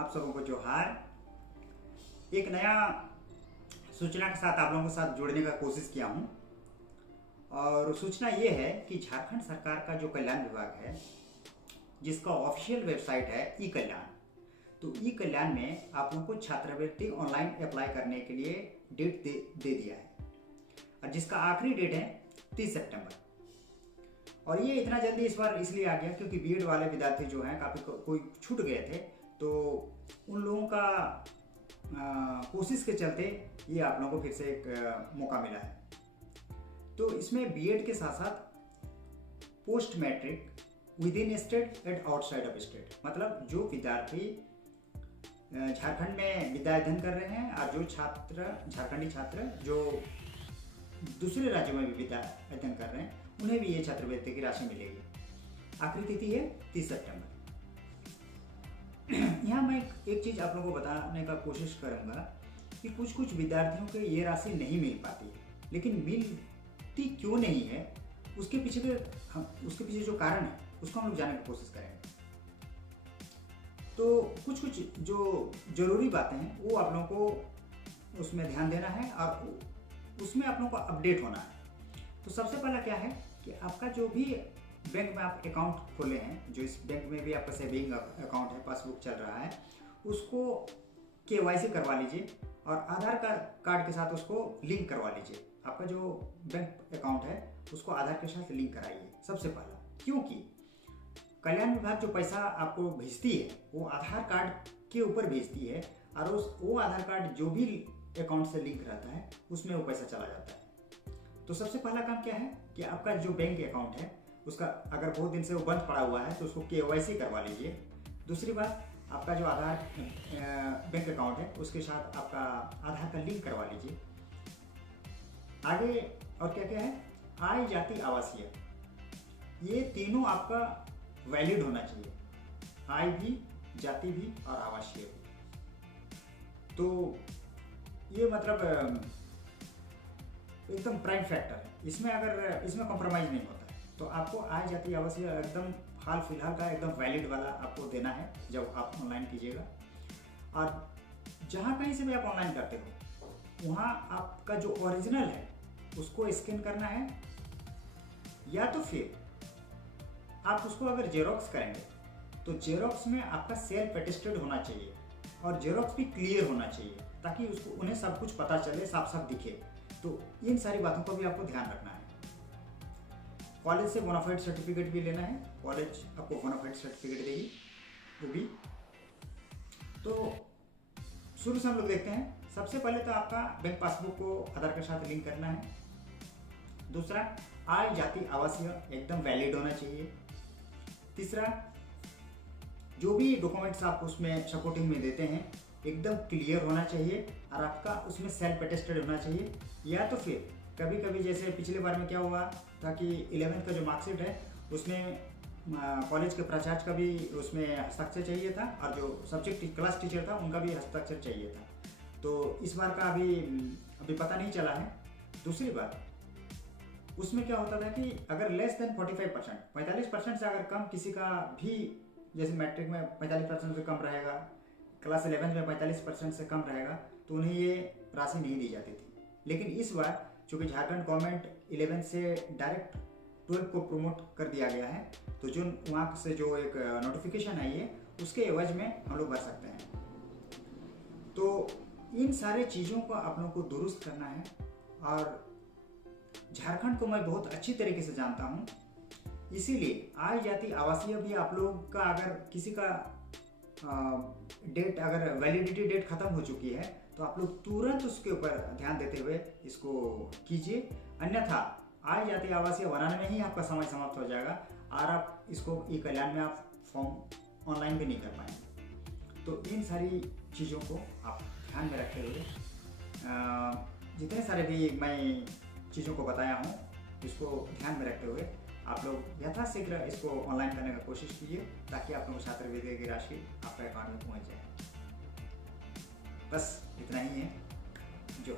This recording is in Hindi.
आप सबों को जोहार। एक नया सूचना के साथ आप लोगों के साथ जुड़ने का कोशिश किया हूँ और सूचना ये है कि झारखंड सरकार का जो कल्याण विभाग है, जिसका ऑफिशियल वेबसाइट है ई कल्याण, तो ई कल्याण में आप लोगों को छात्रवृत्ति ऑनलाइन अप्लाई करने के लिए डेट दे दिया है और जिसका आखिरी डेट है 30 सितंबर। और ये इतना जल्दी इस बार इसलिए आ गया क्योंकि बीएड वाले विद्यार्थी जो हैं काफ़ी कोई छूट गए थे, तो उन लोगों का कोशिश के चलते ये आप लोगों को फिर से एक मौका मिला है। तो इसमें बीएड के साथ साथ post matric within state and outside of state, मतलब जो विद्यार्थी झारखंड में विद्या अध्ययन कर रहे हैं और जो छात्र झारखंडी छात्र जो दूसरे राज्यों में भी विद्या अध्ययन कर रहे हैं, उन्हें भी ये छात्रवृत्ति की राशि मिलेगी। आखिरी तिथि है 30 सितंबर। यहाँ मैं एक चीज़ आप लोगों को बताने का कोशिश करूँगा कि कुछ विद्यार्थियों को ये राशि नहीं मिल पाती है, लेकिन मिलती क्यों नहीं है उसके पीछे जो कारण है उसको हम लोग जानने की कोशिश करेंगे। तो कुछ जो जरूरी बातें हैं वो आप लोगों को उसमें ध्यान देना है और उसमें आप लोगों को अपडेट होना है। तो सबसे पहला क्या है कि आपका जो भी बैंक में आप अकाउंट खोले हैं, जो इस बैंक में भी आपका सेविंग अकाउंट है, पासबुक चल रहा है, उसको केवाईसी करवा लीजिए और आधार कार्ड के साथ उसको लिंक करवा लीजिए। आपका जो बैंक अकाउंट है उसको आधार के साथ लिंक कराइए सबसे पहला, क्योंकि कल्याण विभाग जो पैसा आपको भेजती है वो आधार कार्ड के ऊपर भेजती है और वो आधार कार्ड जो भी अकाउंट से लिंक रहता है उसमें वो पैसा चला जाता है। तो सबसे पहला काम क्या है कि आपका जो बैंक अकाउंट है उसका अगर बहुत दिन से वो बंद पड़ा हुआ है तो उसको केवाईसी करवा लीजिए। दूसरी बात, आपका जो आधार बैंक अकाउंट है उसके साथ आपका आधार का लिंक करवा लीजिए। आगे और क्या क्या है, आय जाति आवासीय, ये तीनों आपका वैलिड होना चाहिए, आय भी, जाति भी और आवासीय भी। तो ये मतलब एकदम प्राइम फैक्टर है, इसमें अगर इसमें कॉम्प्रोमाइज़ नहीं होता है। तो आपको आय जाति आवासीय एकदम हाल फिलहाल का एकदम वैलिड वाला आपको देना है जब आप ऑनलाइन कीजिएगा। और जहाँ कहीं से भी आप ऑनलाइन करते हो वहाँ आपका जो ओरिजिनल है उसको स्कैन करना है, या तो फिर आप उसको अगर जेरोक्स करेंगे तो जेरोक्स में आपका सेल्फ अटेस्टेड होना चाहिए और जेरोक्स भी क्लियर होना चाहिए ताकि उसको उन्हें सब कुछ पता चले, साफ साफ दिखे। तो इन सारी बातों का भी आपको ध्यान रखना है। कॉलेज से बोनाफाइड सर्टिफिकेट भी लेना है, कॉलेज आपको बोनाफाइड सर्टिफिकेट देगी वो भी। तो शुरू से हम लोग देखते हैं। सबसे पहले तो आपका बैंक पासबुक को आधार के साथ लिंक करना है। दूसरा, आय जाति आवासीय एकदम वैलिड होना चाहिए। तीसरा, जो भी डॉक्यूमेंट्स आप उसमें सपोर्टिंग में देते हैं एकदम क्लियर होना चाहिए और आपका उसमें सेल्फ अटेस्टेड होना चाहिए। या तो फिर कभी कभी जैसे पिछले बार में क्या हुआ था कि 11th का जो मार्कशीट है उसमें कॉलेज के प्राचार्य का भी उसमें हस्ताक्षर चाहिए था और जो सब्जेक्ट क्लास टीचर था उनका भी हस्ताक्षर चाहिए था। तो इस बार का अभी पता नहीं चला है। दूसरी बात, उसमें क्या होता था कि अगर लेस देन 45%, 45% से अगर कम किसी का भी, जैसे मैट्रिक में 45% से कम रहेगा, क्लास 11 में 45% से कम रहेगा, तो उन्हें ये राशि नहीं दी जाती थी। लेकिन इस बार चूँकि झारखंड गवर्नमेंट 11 से डायरेक्ट 12 को प्रमोट कर दिया गया है, तो जो वहाँ से जो एक नोटिफिकेशन आई है उसके एवज में हम लोग भर सकते हैं। तो इन सारे चीज़ों को आप लोगों को दुरुस्त करना है। और झारखंड को मैं बहुत अच्छी तरीके से जानता हूँ, इसीलिए आय जाति आवासीय भी आप लोग का अगर किसी का डेट, अगर वैलिडिटी डेट खत्म हो चुकी है तो आप लोग तुरंत उसके ऊपर ध्यान देते हुए इसको कीजिए। अन्यथा आय जाति आवासीय बनाने में ही आपका समय समाप्त हो जाएगा और आप इसको ई कल्याण में आप फॉर्म ऑनलाइन भी नहीं कर पाएंगे। तो इन सारी चीज़ों को आप ध्यान में रखते हुए जितने सारे भी मैं चीज़ों को बताया हूँ इसको ध्यान में रखते हुए आप लोग यथाशीघ्र इसको ऑनलाइन करने का कोशिश कीजिए ताकि आप लोगों को छात्रवृत्ति की राशि आपके अकाउंट में पहुँच जाए। बस इतना ही है। जो